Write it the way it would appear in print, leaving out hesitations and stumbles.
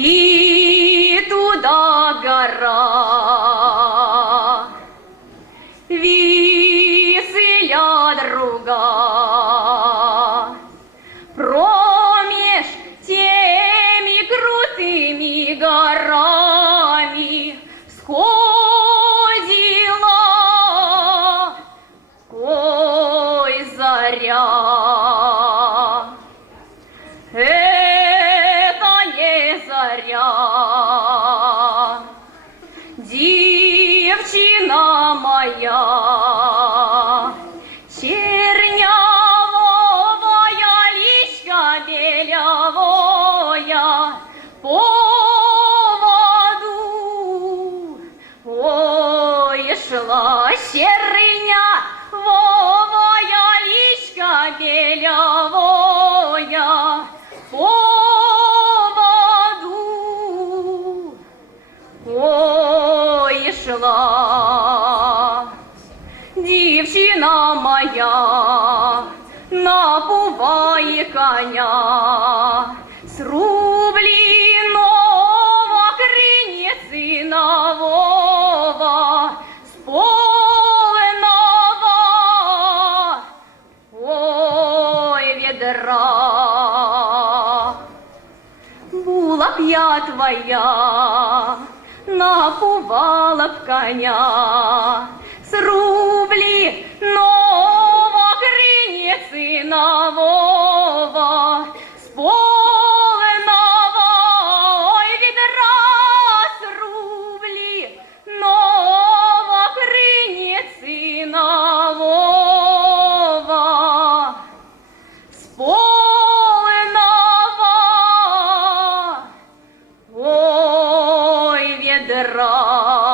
и туда гора, веселя друга, промеж теми крутыми горами сходила ой заря. Это не заря, девчина моя, чернявая личка белявая, поводу ой шла чернявая личка белявая, поводу ой шла. Дівчина моя напуває коня, з рубліного криниці нового, з полиного ой відра. Була б я твоя, напувала б коня, з рублі нового криниці нового, з полиного ой відра, з рублі нового криниці нового, з полиного ой відра.